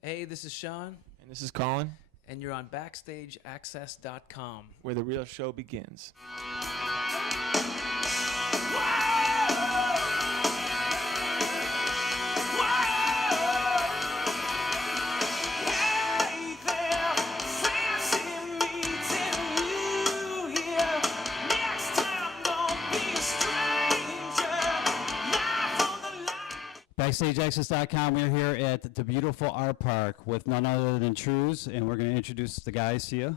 Hey, this is Sean, And this is Colin, and you're on BackstageAxxess.com. where the real show begins. BackstageAxxess.com. We're here at the beautiful Artpark with none other than Trews, and we're going to introduce the guys to you.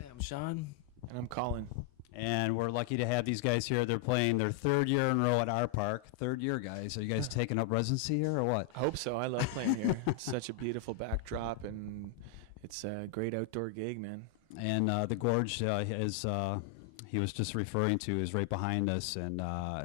Hey, I'm Sean. And I'm Colin. And we're lucky to have these guys here. They're playing their third year in a row at Artpark. Third year, guys. Are you guys taking up residency here or what? I hope so. I love playing here. It's such a beautiful backdrop, and it's a great outdoor gig, man. And the gorge he was just referring to is right behind us. And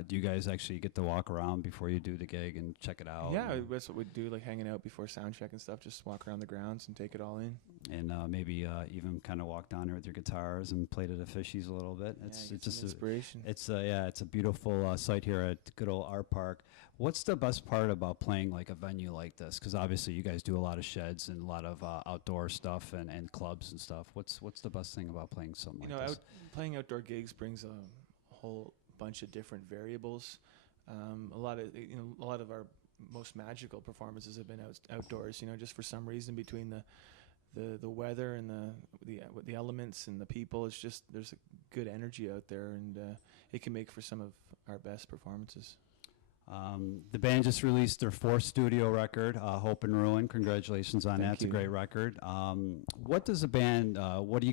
do you guys actually get to walk around before you do the gig and check it out? Yeah, that's what we'd do, like hanging out before sound check and stuff. Just walk around the grounds and take it all in. And maybe even kind of walk down here with your guitars and play to the fishies a little bit. It's just inspiration. It's a beautiful site here at good old Artpark. What's the best part about playing like a venue like this? Because obviously you guys do a lot of sheds and a lot of outdoor stuff and clubs and stuff. What's the best thing about playing something like this? Playing outdoor gigs brings a whole bunch of different variables. A lot of our most magical performances have been outdoors. Just for some reason between the weather and the elements and the people, it's just there's a good energy out there, and it can make for some of our best performances. The band just released their fourth studio record, Hope and Ruin. Congratulations on that. It's a great record. What does a band, what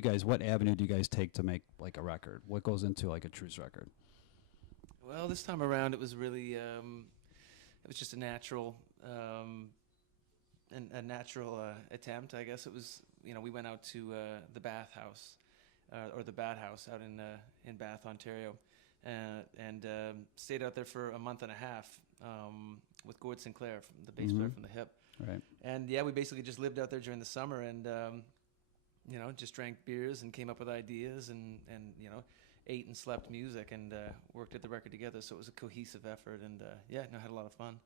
avenue do you guys take to make like a record? What goes into like a Trews record? Well, this time around it was really, it was just a natural, attempt, I guess. It was, we went out to the bathhouse, or the Bat House out in Bath, Ontario. And stayed out there for a month and a half with Gord Sinclair, the bass player from the Hip. Right. And yeah, we basically just lived out there during the summer and, just drank beers and came up with ideas and ate and slept music and worked at the record together. So it was a cohesive effort and had a lot of fun.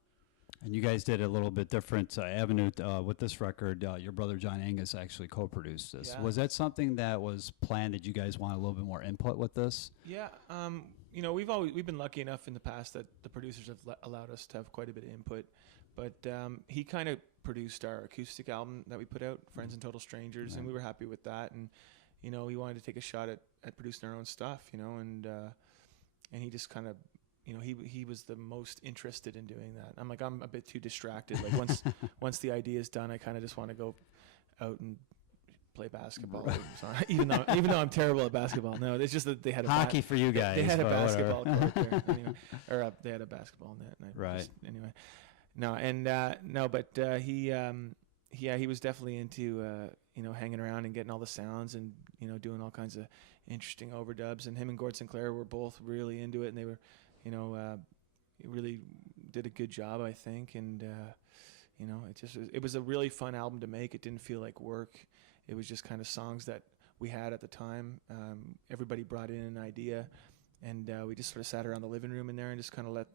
And you guys did a little bit different avenue with this record. Your brother John Angus actually co-produced this. Yeah. Was that something that was planned? Did you guys want a little bit more input with this? Yeah. We've been lucky enough in the past that the producers have allowed us to have quite a bit of input, but he kind of produced our acoustic album that we put out, Friends and Total Strangers, and we were happy with that. And he wanted to take a shot at producing our own stuff, and he just kind of, he was the most interested in doing that. I'm like, I'm a bit too distracted. Like once the idea is done, I kind of just want to go out and play basketball. Right. Sorry. even though I'm terrible at basketball. No, it's just that they had hockey for you guys. They had a basketball whatever. court there, anyway, or they had a basketball net. Right. He was definitely into hanging around and getting all the sounds and doing all kinds of interesting overdubs. And him and Gord Sinclair were both really into it, and they were really did a good job, I think. And it was a really fun album to make. It didn't feel like work. It was just kind of songs that we had at the time. Everybody brought in an idea, and we just sort of sat around the living room in there and just kind of let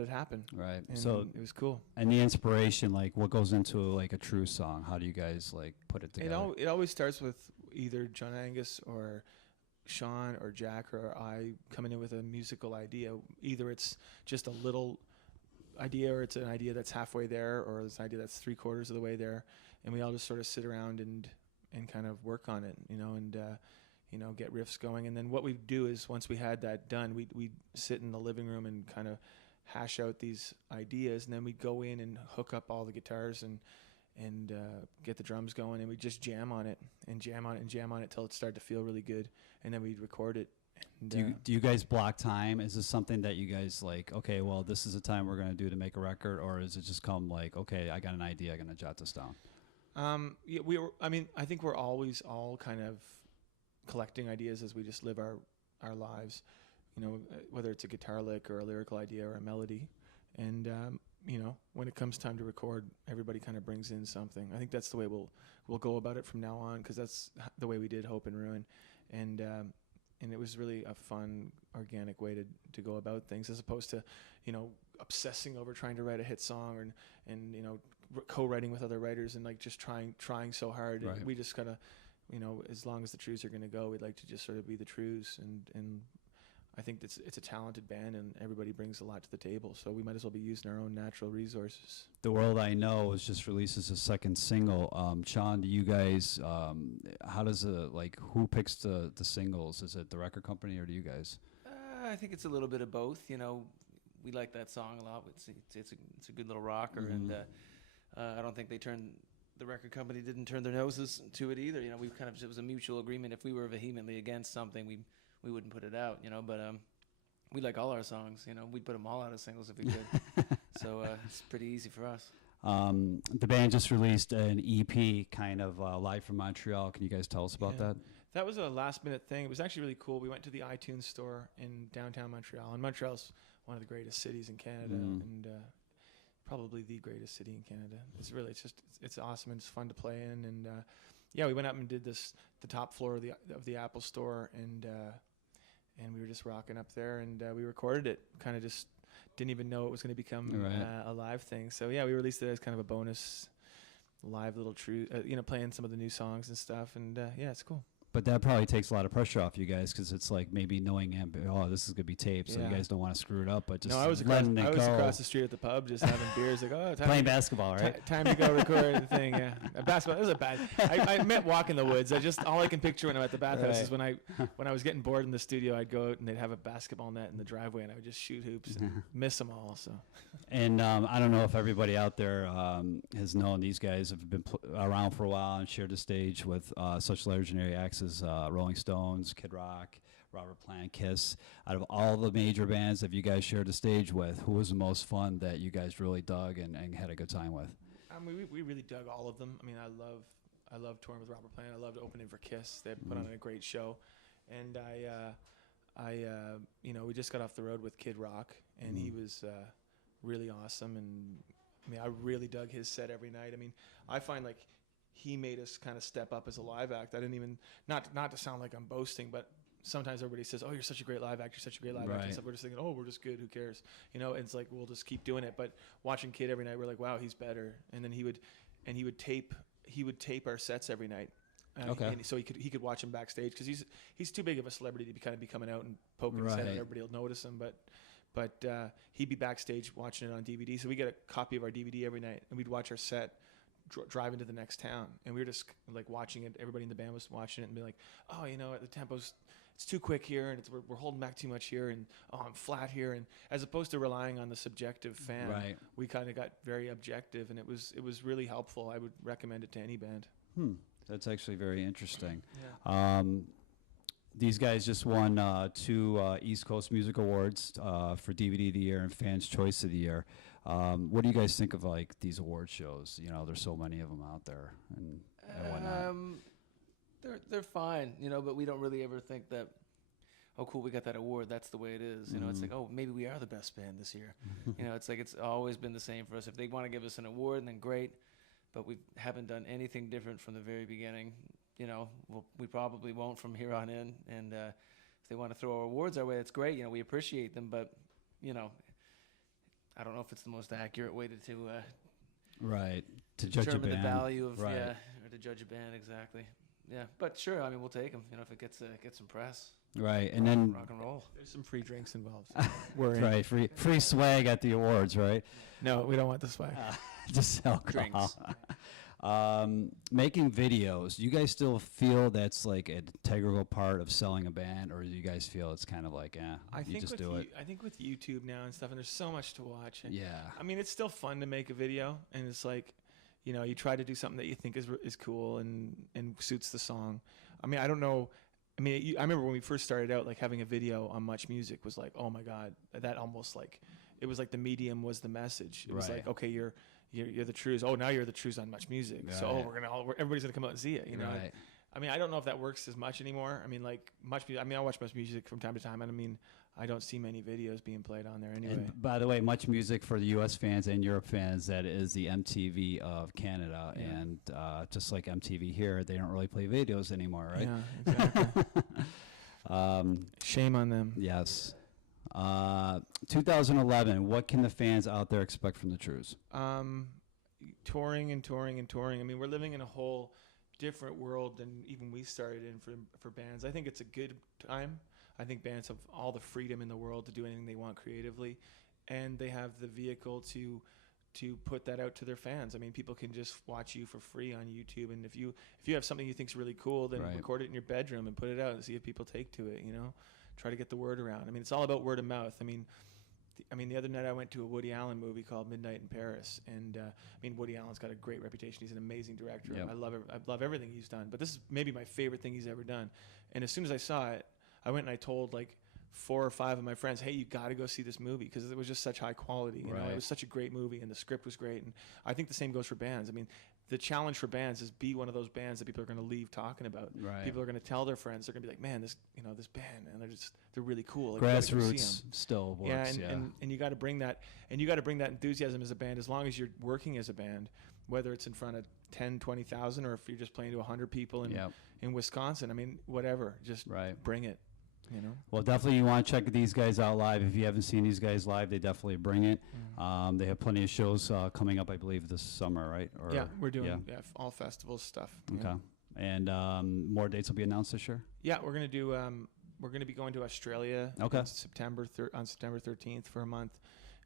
it happen. Right. And so it was cool. And the inspiration, like what goes into like a Trews song? How do you guys like put it together? It always starts with either John Angus or Sean or Jack or I coming in with a musical idea. Either it's just a little idea, or it's an idea that's halfway there, or it's an idea that's 3/4 of the way there, and we all just sort of sit around and kind of work on it, and get riffs going. And then what we do is once we had that done, we'd sit in the living room and kind of hash out these ideas, and then we'd go in and hook up all the guitars and get the drums going, and we just jam on it till it started to feel really good, and then we'd record it. And, do you guys block time? Is this something that you guys like, okay, well, this is the time we're going to do to make a record, or is it just come like, okay, I got an idea, I'm going to jot this down? I think we're always all kind of collecting ideas as we just live our lives, whether it's a guitar lick or a lyrical idea or a melody. And, when it comes time to record, everybody kind of brings in something. I think that's the way we'll go about it from now on, because that's the way we did Hope and Ruin. And it was really a fun, organic way to go about things, as opposed to, obsessing over trying to write a hit song, and you know, co-writing with other writers, and like just trying so hard. Right. And we just gotta, you know, as long as the Trews are gonna go, we'd like to just sort of be the Trews, and I think it's a talented band, and everybody brings a lot to the table, so we might as well be using our own natural resources. The World I Know was just released as a second single. Sean, do you guys, how does who picks the singles? Is it the record company or do you guys? I think it's a little bit of both. You know, we like that song a lot. It's a good little rocker, and I don't think the record company didn't turn their noses to it either. You know, it was a mutual agreement. If we were vehemently against something, we wouldn't put it out. You know, but we like all our songs. You know, we'd put them all out as singles if we could. So it's pretty easy for us. The band just released an EP, kind of live from Montreal. Can you guys tell us about that? That was a last minute thing. It was actually really cool. We went to the iTunes store in downtown Montreal, and Montreal's one of the greatest cities in Canada, and probably the greatest city in Canada. It's awesome, and it's fun to play in. And we went up and did the top floor of the Apple store, and we were just rocking up there, and we recorded it. Kind of just didn't even know it was going to become a live thing. So we released it as kind of a bonus live little playing some of the new songs and stuff, and it's cool. But that probably takes a lot of pressure off you guys, because it's like maybe knowing this is gonna be taped, so you guys don't want to screw it up. But just I was across the street at the pub just having beers, like playing basketball, right? Time to go record the thing. Yeah, basketball. It was a bad. I meant walk in the woods. All I can picture when I'm at the bathhouse is when I was getting bored in the studio, I'd go out and they'd have a basketball net in the driveway, and I would just shoot hoops and miss them all. So. And I don't know if everybody out there has known these guys have been around for a while and shared the stage with such legendary acts as Rolling Stones, Kid Rock, Robert Plant, Kiss. Out of all the major bands that you guys shared the stage with, who was the most fun that you guys really dug and had a good time with? We really dug all of them. I mean, I love touring with Robert Plant. I loved opening for Kiss. They put on a great show, and we just got off the road with Kid Rock, and he was really awesome. And I mean, I really dug his set every night. I mean, I find like he made us kind of step up as a live act. I didn't even, not to sound like I'm boasting, but sometimes everybody says, "Oh, you're such a great live act. You're such a great live act." And stuff. We're just thinking, "Oh, we're just good. Who cares?" You know, it's like we'll just keep doing it. But watching Kid every night, we're like, "Wow, he's better." And then he would tape our sets every night. And so he could watch him backstage, because he's too big of a celebrity to kind of be coming out and poking his head, and everybody will notice him. But he'd be backstage watching it on DVD. So we get a copy of our DVD every night, and we'd watch our set driving to the next town, and we were just like watching it. Everybody in the band was watching it and be like, "Oh, you know, the tempo's it's too quick here, and we're holding back too much here, and I'm flat here." And as opposed to relying on the subjective fan, we kind of got very objective, and it was really helpful. I would recommend it to any band. That's actually very interesting. Yeah. These guys just won 2 East Coast Music Awards for DVD of the Year and Fans Choice of the Year. What do you guys think of like these award shows? You know, there's so many of them out there, and whatnot. They're fine, you know, but we don't really ever think that, oh, cool, we got that award. That's the way it is. You know, it's like, oh, maybe we are the best band this year. You know, it's like it's always been the same for us. If they want to give us an award, then great. But we haven't done anything different from the very beginning. You know, we probably won't from here on in. And if they want to throw our awards our way, that's great. You know, we appreciate them. But, you know, I don't know if it's the most accurate way to judge a band. The value of or to judge a band, exactly. Yeah, but sure. I mean, we'll take them. You know, if it gets some press. Right, and then rock and roll. There's some free drinks involved. We're right, free swag at the awards, right? No, we don't want the swag. Just alcohol. Drinks. Making videos. Do you guys still feel that's like an integral part of selling a band, or do you guys feel it's kind of like, you just do it? I think with YouTube now and stuff, and there's so much to watch. And I mean, it's still fun to make a video, and it's like, you know, you try to do something that you think is cool and suits the song. I mean, I don't know. I mean, I remember when we first started out, like having a video on Much Music was like, oh my God, that almost like, it was like the medium was the message. It was like, okay, you're the Trews. Oh, now you're the Trews on Much Music. Right. So everybody's gonna come out and see it. You know. Right. I mean, I don't know if that works as much anymore. I mean, like I watch Much Music from time to time, and I mean, I don't see many videos being played on there anyway. And by the way, Much Music for the U.S. fans and Europe fans, that is the MTV of Canada, and just like MTV here, they don't really play videos anymore, right? Yeah, exactly. Shame on them. Yes. 2011. What can the fans out there expect from the Trews? Touring and touring and touring. I mean, we're living in a whole different world than even we started in for bands. I think it's a good time. I think bands have all the freedom in the world to do anything they want creatively, and they have the vehicle to put that out to their fans. I mean, people can just watch you for free on YouTube, and if you have something you think's really cool, then record it in your bedroom and put it out and see if people take to it. Try to get the word around. I mean, it's all about word of mouth. I mean, the other night I went to a Woody Allen movie called Midnight in Paris, and Woody Allen's got a great reputation. He's an amazing director. Yep. I love everything he's done, but this is maybe my favorite thing he's ever done. And as soon as I saw it, I went and I told like 4 or 5 of my friends, hey, you got to go see this movie because it was just such high quality. It was such a great movie, and the script was great. And I think the same goes for bands. I mean, the challenge for bands is be one of those bands that people are going to leave talking about. Right. People are going to tell their friends. They're going to be like, man, this band, and they're really cool. Like, Grassroots still works. And you got to bring that, enthusiasm as a band. As long as you're working as a band, whether it's in front of 10, 20,000, or if you're just playing to 100 people in Wisconsin. I mean, whatever, just bring it. Well, definitely you want to check these guys out live. If you haven't seen these guys live, they definitely bring it. They have plenty of shows coming up, I believe, this summer, right? We're doing all festival stuff. Okay. And more dates will be announced this year? Yeah, we're going to be going to Australia on September 13th for a month.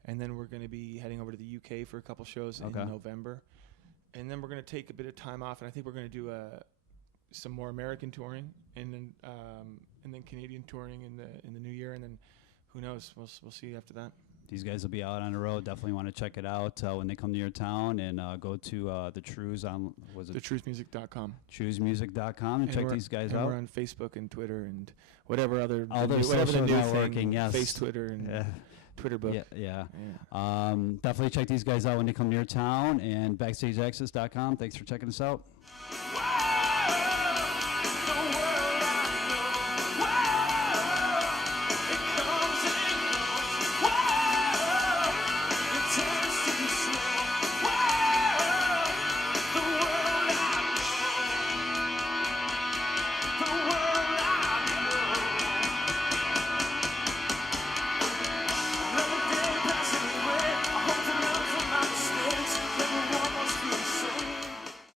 And then we're going to be heading over to the UK for a couple shows in November. And then we're going to take a bit of time off, and I think we're going to do some more American touring, and then Canadian touring in the new year, and then who knows? We'll see after that. These guys will be out on the road. Definitely want to check it out when they come to your town, and go to the Trews on thetruthmusic.com. Trewsmusic.com and check these guys out. We're on Facebook and Twitter and whatever other social the new networking. Thing, yes, Face Twitter and Twitter book. Yeah. Definitely check these guys out when they come to your town, and BackstageAxxess.com. Thanks for checking us out.